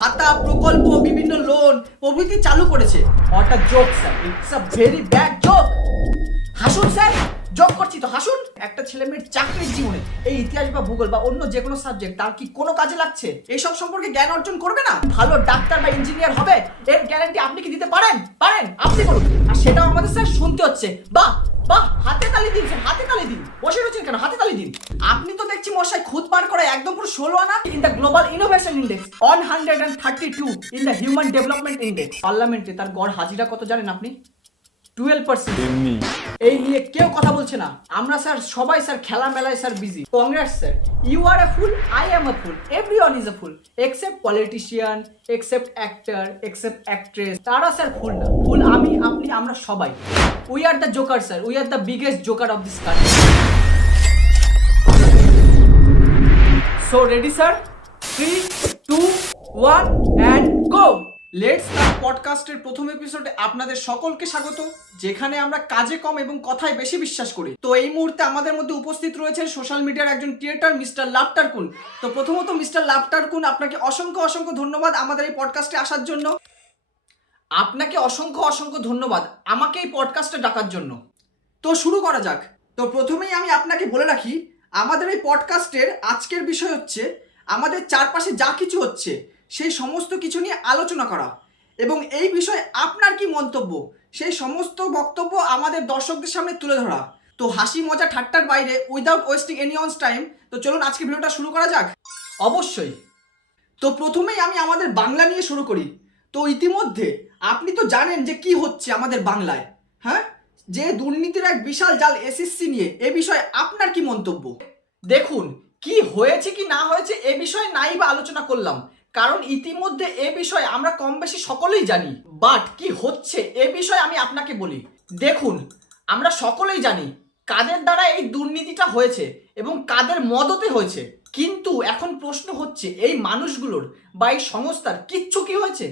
ভাতা, প্রকল্প, বিভিন্ন লোন প্রভৃতি চালু করেছে। অটা joke sir it's a very bad joke হাসুন sir joke করছি তো হাসুন। একটা ছেলে মেয়ের চাকরির জীবনে, এই ইতিহাস বা ভূগোল বা অন্য যে কোনো সাবজেক্ট তার কি কোনো কাজে লাগছে? এইসব সম্পর্কে জ্ঞান অর্জন করবে না? ভালো ডাক্তার বা ইঞ্জিনিয়ার হবে, এর গ্যারান্টি আপনি কি দিতে পারেন? পারেন, আপনি বলুন আর সেটাও আমাদের স্যার শুনতে হচ্ছে। বাহ বাহ, হাতে তালি দিন হাতে তালি দিন। বসে রয়েছেন কেন? হাতে তালি দিন। আপনি তো দেখছি মশাই খুদ পার করে একদম পুরো ষোলো আনা in the global innovation index on hundred and thirty two in the human development index পার্লামেন্টে তার গড় হাজিরা কত জানেন আপনি? টুয়েলভ পার্সেন্ট এই নিয়ে কেউ কথা বলছে না। আমরা স্যার সবাই স্যার খেলা মেলায় sir busy Congress sir you are a fool I am a fool everyone is a fool except politician except actor except actress তারা স্যার ফুল না। ফুল আমি আপনি আমরা সবাই। We are the joker sir we are the biggest joker of this country so ready sir three two one and go let's start পডকাস্টের প্রথম এপিসোডে আপনাদের সকলকে স্বাগত, যেখানে আমরা কাজে কম এবং কথায় বেশি বিশ্বাস করি। তো এই মুহূর্তে আমাদের মধ্যে উপস্থিত রয়েছেন সোশ্যাল মিডিয়ার একজন ক্রিয়েটর মিস্টার লাপটার কুন তো প্রথমত মিস্টার লাপটার কুন আপনাকে অসংখ্য অসংখ্য ধন্যবাদ আমাদের এই পডকাস্টে আসার জন্য। আপনাকে অসংখ্য অসংখ্য ধন্যবাদ আমাকে এই পডকাস্টে ডাকার জন্য। তো শুরু করা যাক। তো প্রথমেই আমি আপনাকে বলে রাখি, আমাদের এই পডকাস্টের আজকের বিষয় হচ্ছে, আমাদের চারপাশে যা কিছু হচ্ছে সেই সমস্ত কিছু নিয়ে আলোচনা করা। এবং এই বিষয়ে আপনার কি মন্তব্য? সেই সমস্ত বক্তব্য আমাদের দর্শকদের সামনে তুলে ধরা। তো হাসি মজা ঠাট্টার বাইরে without wasting any one's time তো চলুন আজকে ভিডিওটা শুরু করা যাক। অবশ্যই। তো প্রথমেই আমি আমাদের বাংলা নিয়ে শুরু করি। তো ইতিমধ্যে আপনি তো জানেন যে কি হচ্ছে আমাদের বাংলায় হ্যাঁ? যে দুর্নীতির এক বিশাল জাল এসএসসি নিয়ে এ বিষয়ে আপনার কি মন্তব্য? দেখুন, কি হয়েছে কি না হয়েছে এ বিষয়ে নাই বা আলোচনা করলাম। কারণ ইতিমধ্যে এ বিষয়ে আমরা কম বেশি সকলেই জানি। বাট কি হচ্ছে এ বিষয়ে আমি আপনাকে বলি। দেখুন, আমরা সকলেই জানি কাদের দ্বারা এই দুর্নীতিটা হয়েছে এবং কাদের মদতে হয়েছে। কিন্তু এখন প্রশ্ন হচ্ছে, এই মানুষগুলোর বা এই সংস্থার কিচ্ছু কি হয়েছে?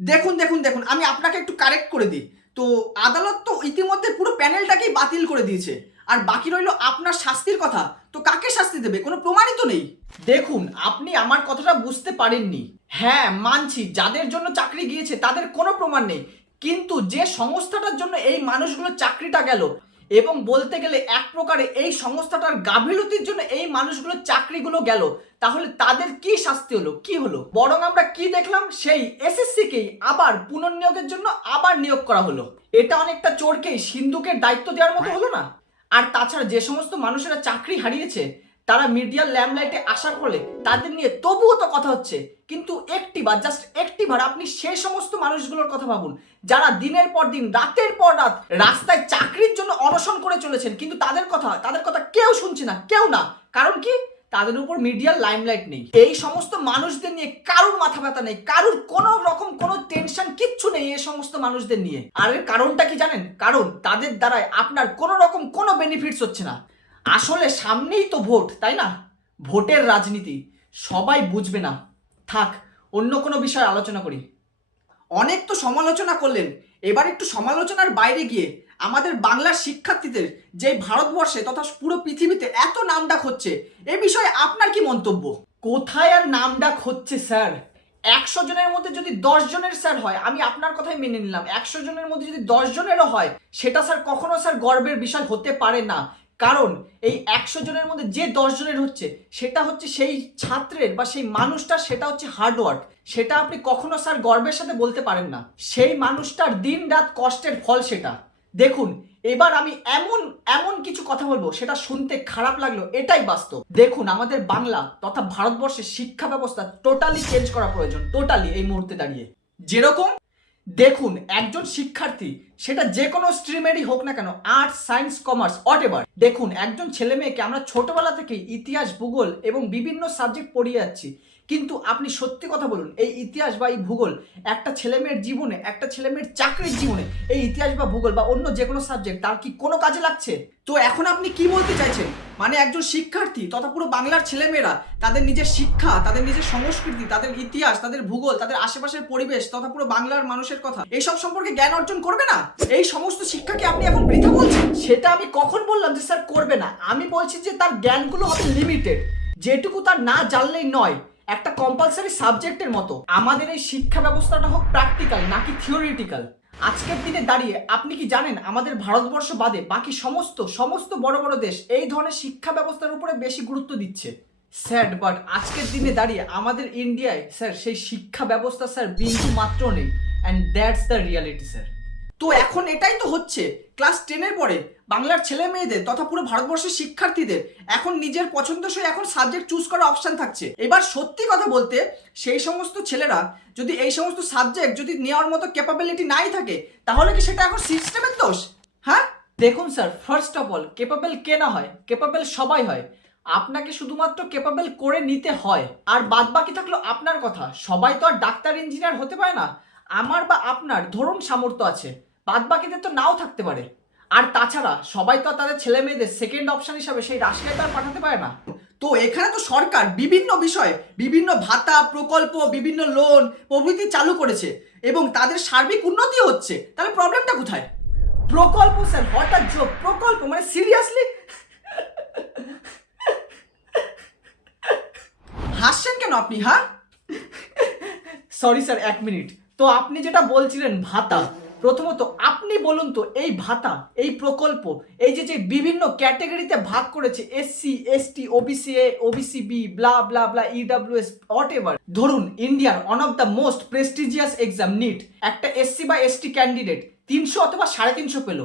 দেখুন দেখুন দেখুন, আমি আপনাকে একটু কারেক্ট করে দিই। তো আদালত তো ইতিমধ্যে পুরো প্যানেলটাকেই বাতিল করে দিয়েছে। আর বাকি রইল আপনার শাস্তির কথা। তো কাকে শাস্তি দেবে? কোনো প্রমাণিত নেই। দেখুন, আপনি আমার কথাটা বুঝতে পারেননি। হ্যাঁ মানছি, যাদের জন্য চাকরি গিয়েছে, তাদের কোনো প্রমাণ নেই। কিন্তু যে সংস্থাটার জন্য এই মানুষগুলো চাকরিটা গেল, এবং বলতে গেলে এক প্রকারে এই সংস্থাটার গাফিলতির জন্য এই মানুষগুলোর চাকরিগুলো গেল, তাহলে তাদের কি শাস্তি হলো? কি হলো? বরং আমরা কি দেখলাম? সেই এসএসসি কেই আবার পুনর্নিয়োগের জন্য আবার নিয়োগ করা হলো। এটা অনেকটা চোরকেই, সিন্ধুকের দায়িত্ব দেওয়ার মতো হলো না? আর তাছাড়া যে সমস্ত মানুষেরা চাকরি হারিয়েছে, তারা মিডিয়ার ল্যাম্পলাইটে আসার ফলে তাদের নিয়ে তবুও তো কথা হচ্ছে। কিন্তু একটি বা জাস্ট একটি বার আপনি সেই সমস্ত মানুষগুলোর কথা ভাবুন, যারা দিনের পর দিন, রাতের পর রাত রাস্তায় চাকরির জন্য অনশন করে চলেছেন, কিন্তু তাদের কথা তাদের কথা কেউ শুনছে না, কেউ না। কারণ কি? তাদের উপর মিডিয়ার লাইমলাইট নেই। এই সমস্ত মানুষদের নিয়ে কারুর মাথা ব্যথা নেই, কারুর কোনো রকম কোনো টেনশন কিচ্ছু নেই এই সমস্ত মানুষদের নিয়ে। আর এর কারণটা কি জানেন? কারণ তাদের দ্বারায় আপনার কোনো রকম কোনো বেনিফিটস হচ্ছে না। আসলে সামনেই তো ভোট, তাই না? ভোটের রাজনীতি, সবাই বুঝবে না। থাক, অন্য কোনো বিষয়ে আলোচনা করি। অনেক তো সমালোচনা করলেন, এবার একটু সমালোচনার বাইরে গিয়ে আমাদের বাংলার শিক্ষার্থীদের যে ভারতবর্ষে তথা পুরো পৃথিবীতে এত নামডাক হচ্ছে, এ বিষয়ে আপনার কি মন্তব্য? কোথায় আর নামডাক হচ্ছে, স্যার? একশো জনের মধ্যে যদি দশ জনের, স্যার, হয়, আমি আপনার কথাই মেনে নিলাম। একশো জনের মধ্যে যদি দশ জনেরও হয়, সেটা, স্যার, কখনো, স্যার, গর্বের বিষয় হতে পারে না। কারণ এই একশো জনের মধ্যে যে দশ জনের হচ্ছে, সেটা হচ্ছে সেই ছাত্রের বা সেই মানুষটার, সেটা হচ্ছে হার্ডওয়ার্ক সেটা আপনি কখনো, স্যার, গর্বের সাথে বলতে পারেন না। সেই মানুষটার দিন রাত কষ্টের ফল সেটা। দেখুন, এবার আমি এমন এমন কিছু কথা বলব, সেটা শুনতে খারাপ লাগল, এটাই বাস্তব। দেখুন, আমাদের বাংলা তথা ভারতবর্ষের শিক্ষা ব্যবস্থা টোটালি চেঞ্জ করা প্রয়োজন টোটালি এই মুহূর্তে দাঁড়িয়ে। যেরকম, দেখুন, একজন শিক্ষার্থী, সেটা যে কোনো স্ট্রিমেরই হোক না কেন arts science commerce whatever দেখুন, একজন ছেলে মেয়েকে আমরা ছোটবেলা থেকেই ইতিহাস, ভূগোল এবং বিভিন্ন সাবজেক্ট পড়িয়ে যাচ্ছি কিন্তু আপনি সত্যি কথা বলুন, এই ইতিহাস বা এই ভূগোল, একটা ছেলে মেয়ের জীবনে, একটা ছেলে মেয়ের চাকরির জীবনে, এই ইতিহাস বা ভূগোল বা অন্য যে কোনো সাবজেক্ট তার কি কোনো কাজে লাগছে? তো এখন আপনি কি বলতে চাইছেন? মানে একজন শিক্ষার্থী তথা পুরো বাংলার ছেলেমেয়েরা, তাদের নিজের শিক্ষা, তাদের নিজের সংস্কৃতি, তাদের ইতিহাস, তাদের ভূগোল, তাদের আশেপাশের পরিবেশ তথা পুরো বাংলার মানুষের কথা, এইসব সম্পর্কে জ্ঞান অর্জন করবে না? এই সমস্ত শিক্ষাকে আপনি এখন বৃথা বলছেন? সেটা আমি কখন বললাম যে, স্যার, করবে না? আমি বলছি যে, তার জ্ঞানগুলো হবে লিমিটেড যেটুকু তার না জানলেই নয় একটা কম্পালসারি সাবজেক্টের মতো। আমাদের এই শিক্ষা ব্যবস্থাটা হোক প্র্যাকটিক্যাল নাকি থিওরিটিক্যাল আজকের দিনে দাঁড়িয়ে আপনি কি জানেন আমাদের ভারতবর্ষ বাদে বাকি সমস্ত সমস্ত বড় বড় দেশ এই ধরনের শিক্ষা ব্যবস্থার উপরে বেশি গুরুত্ব দিচ্ছে? স্যার বাট আজকের দিনে দাঁড়িয়ে আমাদের ইন্ডিয়ায় স্যার, সেই শিক্ষা ব্যবস্থা, স্যার, বিন্দু মাত্র নেই। And that's the reality sir. তো এখন এটাই তো হচ্ছে। ক্লাস টেনের পরে বাংলার ছেলে মেয়েদের তথা পুরো ভারতবর্ষের শিক্ষার্থীদের এখন নিজের পছন্দসই এখন সাবজেক্ট চুজ করার অপশন থাকছে। এবার সত্যি কথা বলতে সেই সমস্ত ছেলেরা যদি এই সমস্ত সাবজেক্ট যদি নেওয়ার মতো ক্যাপাবিলিটি নাই থাকে, তাহলে কি সেটা এখন সিস্টেমের দোষ? হ্যাঁ? দেখুন sir first of all capable কে না হয়? কেপাবেল সবাই হয়। আপনাকে শুধুমাত্র কেপাবেল করে নিতে হয়। আর বাদ বাকি থাকল আপনার কথা। সবাই তো আর ডাক্তার ইঞ্জিনিয়ার হতে পারে না। আমার বা আপনার ধরুন সামর্থ্য আছে। বাদ বাকিদের তো নাও থাকতে পারে। আর তাছাড়া সবাই তো তাদের ছেলে মেয়েদের সেকেন্ড অপশন হিসাবে সেই রাশিয়ায় তো আর পাঠাতে পারে না। তো এখানে তো সরকার বিভিন্ন বিষয়ে, বিভিন্ন ভাতা, প্রকল্প, বিভিন্ন লোন প্রভৃতি চালু করেছে এবং তাদের সার্বিক উন্নতি হচ্ছে। তাহলে প্রবলেমটা কোথায়? প্রকল্প স্যার হঠাৎ যোগ, প্রকল্প মানে সিরিয়াসলি হাসছেন কেন আপনি হ্যাঁ? সরি স্যার এক মিনিট তো আপনি যেটা বলছিলেন, ভাতা প্রথমত আপনি বলুন তো, এই ভাতা, এই প্রকল্প, এই যে যে বিভিন্ন ক্যাটাগরিতে ভাগ করেছে SC ST OBC A OBC B blah blah blah EWS whatever ধরুন ইন্ডিয়ার one of the most prestigious exam NEET একটা এসসি বা এসটি ক্যান্ডিডেট তিনশো অথবা সাড়ে তিনশো পেল।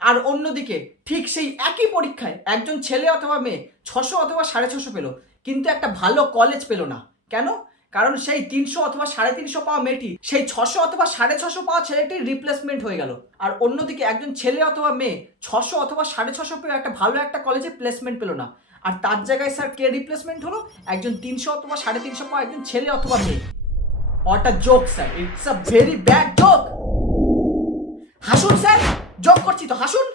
আর অন্যদিকে, ঠিক সেই একই পরীক্ষায় একজন ছেলে অথবা মেয়ে ছশো অথবা সাড়ে ছশো পেল। কিন্তু একটা ভালো কলেজ পেল না। কেন? কারণ সেই তিনশো অথবা সাড়ে তিনশো পাওয়া মেয়েটি, সেই ছশো অথবা সাড়ে ছশো পাওয়া ছেলেটির রিপ্লেসমেন্ট হয়ে গেল। আর অন্যদিকে একজন ছেলে অথবা মেয়ে ছশো অথবা সাড়ে ছশো পেয়ে একটা ভালো একটা কলেজে প্লেসমেন্ট পেল না। আর তার জায়গায় স্যার কে রিপ্লেসমেন্ট হলো? একজন তিনশো অথবা সাড়ে তিনশো পাওয়া একজন ছেলে অথবা মেয়ে। অটা joke sir it's a very bad joke হাসুন sir joke করছি তো, হাসুন।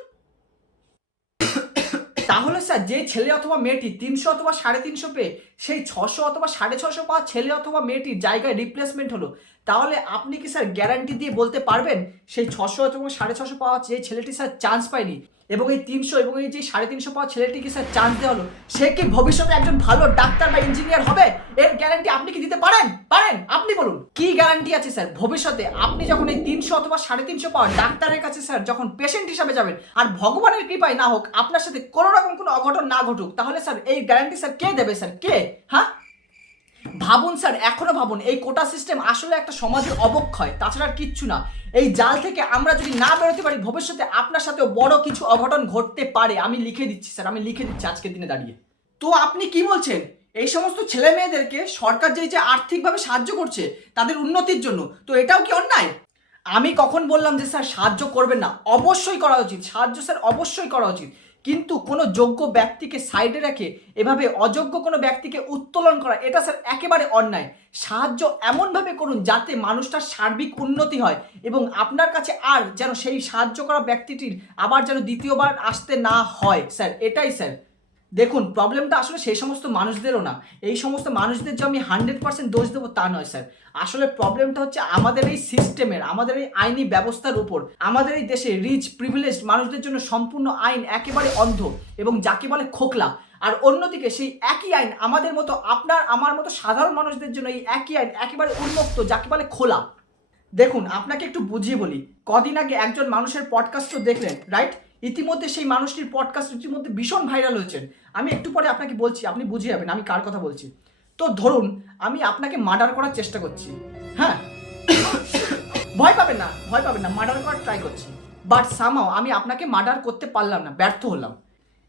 তাহলে যে ছেলে অথবা মেয়েটি তিনশো অথবা সাড়ে তিনশো পেয়ে, সেই ছশো অথবা সাড়ে ছশো পাওয়া ছেলে অথবা মেয়েটির জায়গায় রিপ্লেসমেন্ট হলো। তাহলে আপনি কি স্যার গ্যারান্টি দিয়ে বলতে পারবেন? সেই ছশো অথবা সাড়ে ছশো পাওয়া যে ছেলেটি স্যার চান্স পায়নি। এবং এই তিনশো এবং এই যে সাড়ে তিনশো পাওয়া ছেলেটিকে স্যার চান্স দেওয়া হলো? সে কি ভবিষ্যতে একজন ভালো ডাক্তার বা ইঞ্জিনিয়ার হবে? এর গ্যারান্টি আপনি কি দিতে পারেন? পারেন, আপনি বলুন। কি গ্যারান্টি আছে স্যার? ভবিষ্যতে আপনি যখন এই তিনশো অথবা সাড়ে তিনশো পাওয়া ডাক্তারের কাছে স্যার যখন পেশেন্ট হিসাবে যাবেন, আর ভগবানের কৃপায় না হোক, আপনার সাথে কোনো রকম কোনো অঘটন না ঘটুক, তাহলে স্যার এই গ্যারান্টি স্যার কে দেবে স্যার? কে? হ্যাঁ? ভাবুন স্যার, এখনও ভাবুন, এই কোটা সিস্টেম আসলে একটা সমাজের অবক্ষয়, তাছাড়া আর কিচ্ছু না। এই জাল থেকে আমরা যদি না বেরোতে পারি, ভবিষ্যতে আপনার সাথেও বড় কিছু অঘটন ঘটতে পারে। আমি লিখে দিচ্ছি স্যার, আমি লিখে দিচ্ছি আজকের দিনে দাঁড়িয়ে। তো আপনি কি বলছেন? এই সমস্ত ছেলে মেয়েদেরকে সরকার যেই যে আর্থিকভাবে সাহায্য করছে, তাদের উন্নতির জন্য, তো এটাও কি অন্যায়? আমি কখন বললাম যে স্যার, সাহায্য করবেন না। অবশ্যই করা উচিত, সাহায্য স্যার, অবশ্যই করা উচিত। কিন্তু কোনো যোগ্য ব্যক্তিকে সাইডে রেখে এভাবে অযোগ্য কোনো ব্যক্তিকে উত্তোলন করা, এটা স্যার একেবারে অন্যায়। সাহায্য এমনভাবে করুন যাতে মানুষটার সার্বিক উন্নতি হয় এবং আপনার কাছে আর যেন সেই সাহায্য করা ব্যক্তিটির আবার যেন দ্বিতীয়বার আসতে না হয় স্যার এটাই স্যার দেখুন প্রবলেমটা আসলে সেই সমস্ত মানুষদেরও না। এই সমস্ত মানুষদের যে আমি হান্ড্রেড পার্সেন্ট দোষ দেবো তা নয় স্যার আসলে প্রবলেমটা হচ্ছে আমাদের এই সিস্টেমের আমাদের এই আইনি ব্যবস্থার উপর, আমাদের এই দেশে রিচ প্রিভিলেজ মানুষদের জন্য সম্পূর্ণ আইন একেবারে অন্ধ এবং যাকে বলে খোকলা। আর অন্যদিকে সেই একই আইন আমাদের মতো, আপনার, আমার মতো সাধারণ মানুষদের জন্য এই একই আইন একেবারে উন্মুক্ত, যাকে বলে খোলা। দেখুন, আপনাকে একটু বুঝিয়ে বলি, কদিন আগে একজন মানুষের পডকাস্ট দেখলেন রাইট ইতিমধ্যে সেই মানুষটির পডকাস্ট ইতিমধ্যে ভীষণ ভাইরাল হয়েছেন। আমি একটু পরে আপনাকে বলছি, আপনি বুঝে যাবেন আমি কার কথা বলছি। তো ধরুন, আমি আপনাকে মার্ডার করার চেষ্টা করছি। হ্যাঁ? ভয় পাবেন না, ভয় পাবেন না মার্ডার করার ট্রাই করছি। বাট সামাও আমি আপনাকে মার্ডার করতে পারলাম না, ব্যর্থ হলাম।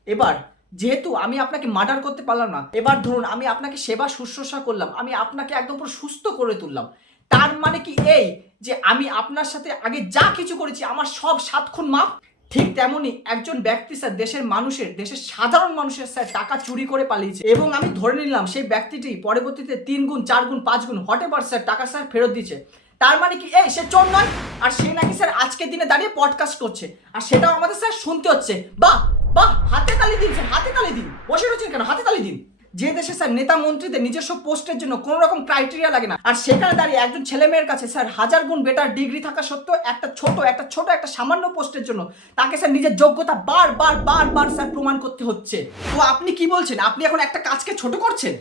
এবার, যেহেতু আমি আপনাকে মার্ডার করতে পারলাম না, এবার ধরুন আমি আপনাকে সেবা শুশ্রূষা করলাম, আমি আপনাকে একদম পুরো সুস্থ করে তুললাম, তার মানে কি এই যে আমি আপনার সাথে আগে যা কিছু করেছি, আমার সব সাত খুন মাপ ঠিক তেমনি একজন ব্যক্তি স্যার দেশের মানুষের, দেশের সাধারণ মানুষের স্যার টাকা চুরি করে পালিয়েছে। এবং আমি ধরে নিলাম সেই ব্যক্তিটি পরবর্তীতে তিন গুণ, চার গুণ, পাঁচ গুণ হটে পার স্যার টাকা স্যার ফেরত দিচ্ছে তার মানে কি? এই, সে চোর নয়, আর সে নাকি স্যার আজকের দিনে দাঁড়িয়ে পডকাস্ট করছে। আর সেটাও আমাদের স্যার শুনতে হচ্ছে। বাহ বাহ, হাতে তালি দিন স্যার হাতে তালি দিন। বসে রয়েছেন কেন? হাতে তালি দিন। যে দেশে স্যার নেতা মন্ত্রীদের নিজস্ব পোস্টের জন্য কোনো রকম ক্রাইটেরিয়া লাগে না। আর সেখানে দাঁড়িয়ে একজন ছেলে মেয়ের কাছে স্যার হাজার গুণ বেটার ডিগ্রি থাকা সত্ত্বেও একটা ছোট একটা ছোট, একটা সামান্য পোস্টের জন্য তাকে স্যার নিজের যোগ্যতা বার বার বার বার স্যার প্রমাণ করতে হচ্ছে। তো আপনি কি বলছেন? আপনি এখন একটা কাজকে ছোট করছেন?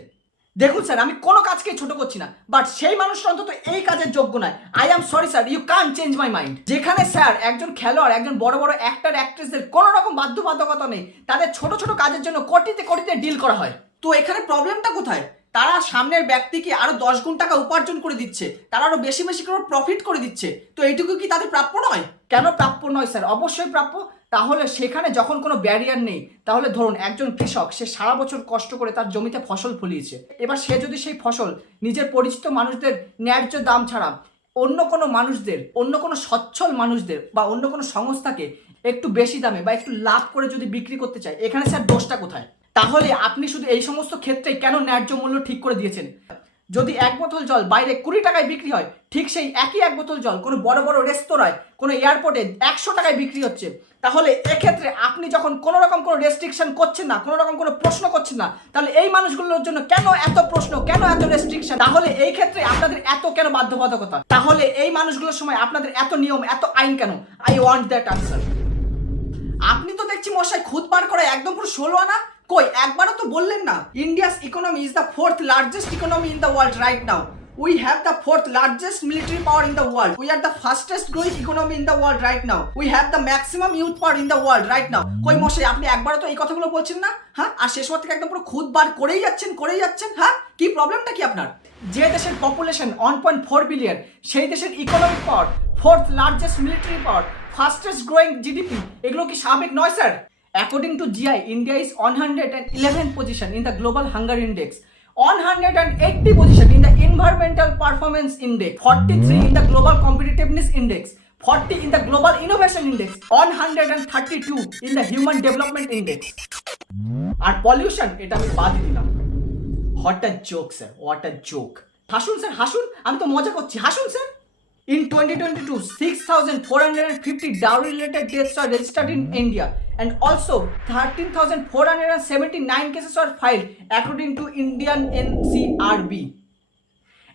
দেখুন স্যার, আমি কোনো কাজকে ছোট করছি না বাট সেই মানুষটা অন্তত এই কাজের যোগ্য নয়। I am sorry sir you can change my mind যেখানে স্যার একজন খেলোয়াড়, একজন বড় বড় অ্যাক্টার অ্যাক্ট্রেসদের কোনো রকম বাধ্যবাধকতা নেই। তাদের ছোট ছোট কাজের জন্য কোটিতে কোটিতে ডিল করা হয়। তো এখানে প্রবলেমটা কোথায়? তারা সামনের ব্যক্তিকে আরও দশ গুণ টাকা উপার্জন করে দিচ্ছে। তারা আরও বেশি বেশি করে প্রফিট করে দিচ্ছে। তো এইটুকু কি তাদের প্রাপ্য নয়? কেন প্রাপ্য নয় স্যার অবশ্যই প্রাপ্য। তাহলে সেখানে যখন কোনো ব্যারিয়ার নেই, তাহলে ধরুন একজন কৃষক, সে সারা বছর কষ্ট করে তার জমিতে ফসল ফলিয়েছে। এবার সে যদি সেই ফসল নিজের পরিচিত মানুষদের ন্যায্য দাম ছাড়া অন্য কোনো মানুষদের, অন্য কোনো সচ্ছল মানুষদের বা অন্য কোনো সংস্থাকে একটু বেশি দামে বা একটু লাভ করে যদি বিক্রি করতে চায়, এখানে স্যার দোষটা কোথায়? তাহলে আপনি শুধু এই সমস্ত ক্ষেত্রে কেন ন্যায্য মূল্য ঠিক করে দিয়েছেন? যদি এক বোতল জল বাইরে কুড়ি টাকায় বিক্রি হয়, ঠিক সেই একই এক বোতল জল কোনো বড় বড় রেস্তোরাঁয়, কোনো এয়ারপোর্টে একশো টাকায় বিক্রি হচ্ছে। তাহলে এক্ষেত্রে আপনি যখন কোনো রকম কোনো রেস্ট্রিকশন করছেন না, কোনো রকম কোনো প্রশ্ন করছেন না, তাহলে এই মানুষগুলোর জন্য কেন এত প্রশ্ন, কেন এত রেস্ট্রিকশন তাহলে এই ক্ষেত্রে আপনাদের এত কেন বাধ্যবাধকতা? তাহলে এই মানুষগুলোর সময় আপনাদের এত নিয়ম, এত আইন কেন? আই ওয়ান্ট দ্যাট আনসার আপনি তো দেখছি মশাই খুদ বার করে একদম পুরো ষোলো আনা কই? একবারও তো বললেন না India's economy is the fourth largest economy in the world right now we have the fourth largest military power in the world we are the fastest growing economy in the world right now we have the maximum youth power in the world right now কই মশাই, আপনি একবারও তো এই কথাগুলো বলছেন না? হ্যাঁ? আর শেষ হওয়ার থেকে একদম পুরো খুদ বার করেই যাচ্ছেন করেই যাচ্ছেন হ্যাঁ? কি প্রবলেমটা কি আপনার? যে দেশের population one point four billion সেই দেশের economic power fourth largest military power fastest growing GDP এগুলো কি স্বাভাবিক নয়, sir? According to GI, India is 111th position in the Global Hunger Index, 180 position in the Environmental Performance Index, 43 in the Global Competitiveness Index, 40 in the Global Innovation Index, 132 in the Human Development Index. আর pollution এটা আমি বাদ দিলাম what a joke sir what a joke হাসুন sir হাসুন আমি তো মজা করছি হাসুন sir In 2022, 6,450 dowry-related deaths are registered in India, and also 13,479 cases are filed, according to Indian NCRB.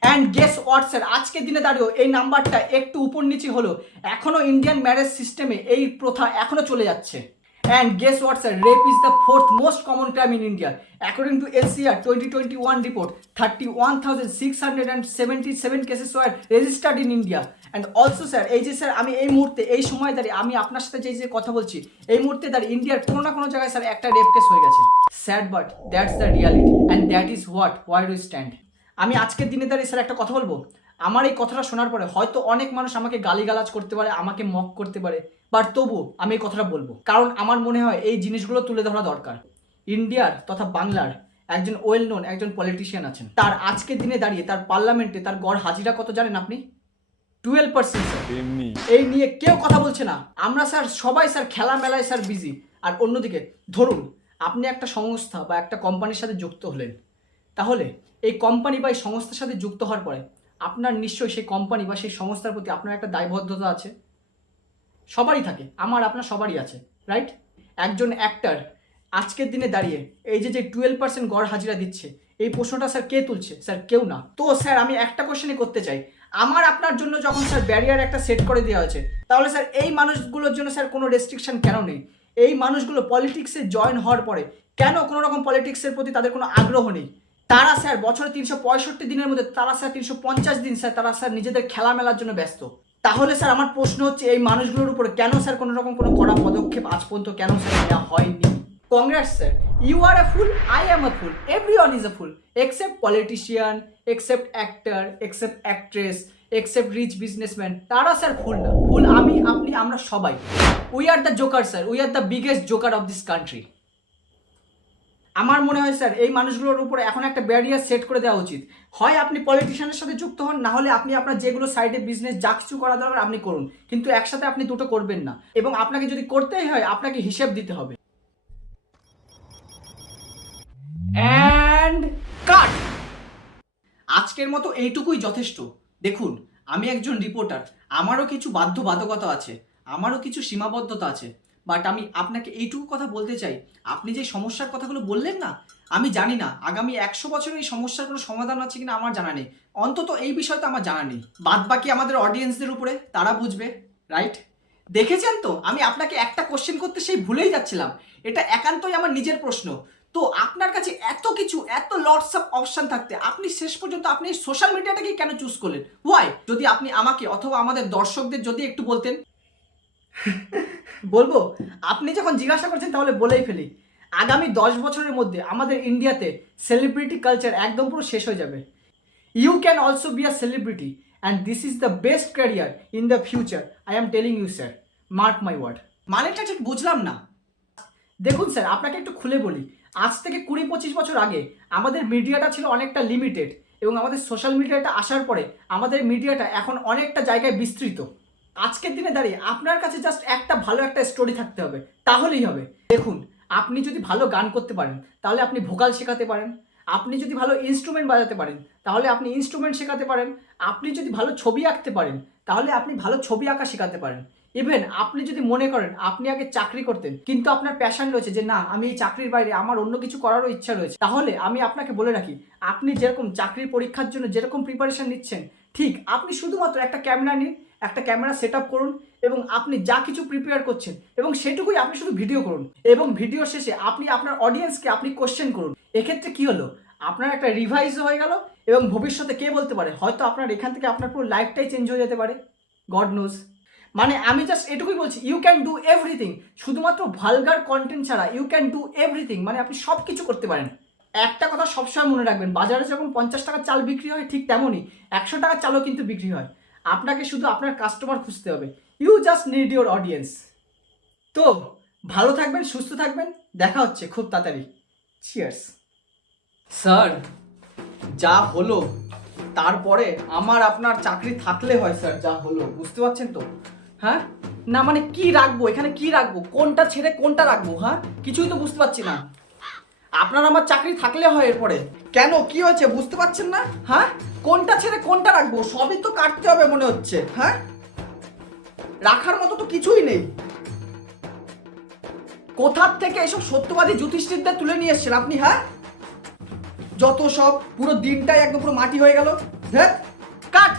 And guess what sir আজকের দিনে দাঁড়িয়েও এই নাম্বারটা একটু উপর নিচে হলো। এখনও ইন্ডিয়ান ম্যারেজ সিস্টেমে এই প্রথা এখনও চলে যাচ্ছে। And guess what sir rape is the fourth most common crime in India according to NCR twenty twenty one report thirty one thousand six hundred and seventy seven cases were registered in India and also sir এই যে sir আমি এই মুহূর্তে, এই সময় দাঁড়িয়ে আমি আপনার সাথে যে যে কথা বলছি, এই মুহূর্তে দাঁড়িয়ে ইন্ডিয়ার কোনো না কোনো জায়গায় স্যার একটা রেপ কেস হয়ে গেছে। Sad but that's the reality and that is what why we stand আমি আজকের দিনে দাঁড়িয়ে স্যার একটা কথা বলব। আমার এই কথাটা শোনার পরে হয়তো অনেক মানুষ আমাকে গালিগালাজ করতে পারে, আমাকে মক করতে পারে বাট তবু আমি এই কথাটা বলব। কারণ আমার মনে হয় এই জিনিসগুলো তুলে ধরা দরকার। ইন্ডিয়ার তথা বাংলার একজন ওয়েল নোন একজন পলিটিশিয়ান আছেন। তার আজকের দিনে দাঁড়িয়ে, তার পার্লামেন্টে তার গড় হাজিরা কত জানেন আপনি? টুয়েলভ পার্সেন্ট এমনি। এই নিয়ে কেউ কথা বলছে না। আমরা স্যার সবাই স্যার খেলা মেলায় স্যার বিজি আর অন্যদিকে ধরুন আপনি একটা সংস্থা বা একটা কোম্পানির সাথে যুক্ত হলেন। তাহলে এই কোম্পানি বা এই সংস্থার সাথে যুক্ত হওয়ার পরে আপনার নিশ্চয়ই সেই কোম্পানি বা সেই সংস্থার প্রতি আপনার একটা দায়বদ্ধতা আছে? সবারই থাকে। আমার আপনার সবারই আছে রাইট একজন অ্যাক্টার আজকের দিনে দাঁড়িয়ে এই যে যে টুয়েলভ পার্সেন্ট গড় হাজিরা দিচ্ছে এই প্রশ্নটা স্যার কে তুলছে? স্যার কেউ না। তো স্যার আমি একটা কোশ্চেনই করতে চাই। আমার আপনার জন্য যখন স্যার ব্যারিয়ার একটা সেট করে দেওয়া হয়েছে, তাহলে স্যার এই মানুষগুলোর জন্য স্যার কোনো রেস্ট্রিকশন কেন নেই? এই মানুষগুলো পলিটিক্সে জয়েন হওয়ার পরে কেন কোনো রকম পলিটিক্সের প্রতি তাদের কোনো আগ্রহ নেই? তারা স্যার বছরে তিনশো পঁয়ষট্টি দিনের মধ্যে তারা স্যার তিনশো পঞ্চাশ দিন স্যার তারা স্যার নিজেদের খেলা মেলার জন্য ব্যস্ত। তাহলে স্যার আমার প্রশ্ন হচ্ছে এই মানুষগুলোর উপরে কেন স্যার কোনো রকম কোনো কড়া পদক্ষেপ আজ পর্যন্ত কেন স্যার নেওয়া হয়নি? Congress sir you are a fool I am a fool one is a fool except politician except actor except actress except rich businessman তারা স্যার ফুল না। ফুল আমি, আপনি, আমরা সবাই। We are the joker sir we are the biggest joker of this country আমার মনে হয় sir এই মানুষগুলোর উপরে এখন একটা ব্যারিয়ার সেট করে দেওয়া উচিত। হয় আপনি পলিটিশিয়ানের সাথে যুক্ত হন, না হলে আপনি আপনার যেগুলো সাইডে বিজনেস যা কিছু করা দরকার, আপনি করুন। কিন্তু একসাথে আপনি দুটো করবেন না। এবং আপনাকে যদি করতেই হয়, আপনাকে হিসেব দিতে হবে। অ্যান্ড কাট আজকের মতো এইটুকুই যথেষ্ট। দেখুন, আমি একজন রিপোর্টার আমারও কিছু বাধ্যবাধকতা আছে, আমারও কিছু সীমাবদ্ধতা আছে বাট আমি আপনাকে এইটুকু কথা বলতে চাই, আপনি যে সমস্যার কথাগুলো বললেন না, আমি জানি না, আগামী একশো বছরের এই সমস্যার কোনো সমাধান আছে কিনা আমার জানা নেই। অন্তত এই বিষয়টা আমার জানা নেই। বাদ বাকি আমাদের অডিয়েন্সদের উপরে, তারা বুঝবে রাইট দেখেছেন তো? আমি আপনাকে একটা কোশ্চেন করতে সেই ভুলেই যাচ্ছিলাম। এটা একান্তই আমার নিজের প্রশ্ন। তো আপনার কাছে এত কিছু, এত লটস অফ অপশন থাকতে, আপনি শেষ পর্যন্ত আপনি সোশ্যাল মিডিয়াটাকে কেন চুজ করলেন? ওয়াই যদি আপনি আমাকে অথবা আমাদের দর্শকদের যদি একটু বলতেন। বলব, আপনি যখন জিজ্ঞাসা করছেন তাহলে বলেই ফেলি। আগামী দশ বছরের মধ্যে আমাদের ইন্ডিয়াতে সেলিব্রিটি কালচার একদম পুরো শেষ হয়ে যাবে। You can also be a celebrity and this is the best career in the future I am telling you sir mark my word মানেটা ঠিক বুঝলাম না। দেখুন স্যার আপনাকে একটু খুলে বলি। আজ থেকে কুড়ি পঁচিশ বছর আগে আমাদের মিডিয়াটা ছিল অনেকটা লিমিটেড এবং আমাদের সোশ্যাল মিডিয়াটা আসার পরে আমাদের মিডিয়াটা এখন অনেকটা জায়গায় বিস্তৃত। আজকের দিনে দাঁড়িয়ে আপনার কাছে জাস্ট একটা ভালো একটা স্টোরি থাকতে হবে, তাহলেই হবে। দেখুন, আপনি যদি ভালো গান করতে পারেন, তাহলে আপনি ভোকাল শেখাতে পারেন। আপনি যদি ভালো ইনস্ট্রুমেন্ট বাজাতে পারেন, তাহলে আপনি ইনস্ট্রুমেন্ট শেখাতে পারেন। আপনি যদি ভালো ছবি আঁকতে পারেন, তাহলে আপনি ভালো ছবি আঁকা শেখাতে পারেন। ইভেন আপনি যদি মনে করেন, আপনি আগে চাকরি করতেন, কিন্তু আপনার প্যাশন রয়েছে যে, না, আমি এই চাকরির বাইরে আমার অন্য কিছু করারও ইচ্ছা রয়েছে। তাহলে আমি আপনাকে বলে রাখি, আপনি যেরকম চাকরির পরীক্ষার জন্য যেরকম প্রিপারেশন নিচ্ছেন, ঠিক আপনি শুধুমাত্র একটা ক্যামেরা নিন, একটা ক্যামেরা সেট করুন এবং আপনি যা কিছু প্রিপেয়ার করছেন এবং সেটুকুই আপনি শুধু ভিডিও করুন এবং ভিডিও শেষে আপনি আপনার অডিয়েন্সকে আপনি কোশ্চেন করুন। এক্ষেত্রে কি হলো? আপনার একটা রিভাইজ হয়ে গেল এবং ভবিষ্যতে কে বলতে পারে? হয়তো আপনার এখান থেকে আপনার পুরো লাইফটাই চেঞ্জ হয়ে যেতে পারে। গড নোজ মানে আমি জাস্ট এটুকুই বলছি ইউ ক্যান ডু এভরিথিং শুধুমাত্র ভালগার কন্টেন্ট ছাড়া ইউ ক্যান ডু এভরিথিং মানে আপনি সব কিছু করতে পারেন। একটা কথা সবসময় মনে রাখবেন, বাজারে যখন পঞ্চাশ টাকার চাল বিক্রি হয় ঠিক তেমনই, একশো টাকার চালও কিন্তু বিক্রি হয়। আপনাকে শুধু আপনার কাস্টমার খুঁজতে হবে। You just need your audience তো, ভালো থাকবেন, সুস্থ থাকবেন, দেখা হচ্ছে খুব তাড়াতাড়ি। চিয়ার্স স্যার যা হলো, তারপরে আমার আপনার চাকরি থাকলে হয় স্যার যা হলো, বুঝতে পারছেন তো? হ্যাঁ? না মানে কি রাখব? এখানে কি রাখব? কোনটা ছেড়ে কোনটা রাখব? হ্যাঁ? কিছুই তো বুঝতে পারছি না। আপনার আমার চাকরি থাকলে হয় এরপরে। কেন? কি হয়েছে? বুঝতে পারছেন না? হ্যাঁ? কোনটা ছেড়ে কোনটা রাখব? সবই তো কাটতে হবে মনে হচ্ছে। হ্যাঁ? রাখার মতো তো কিছুই নেই। কোথার থেকে এসব সত্যবাদী জ্যোতিষবিদ্যা তুলে নিয়ে এসছেন আপনি হ্যাঁ? যত সব, পুরো দিনটাই একদম পুরো মাটি হয়ে গেল। হ্যাঁ কাট!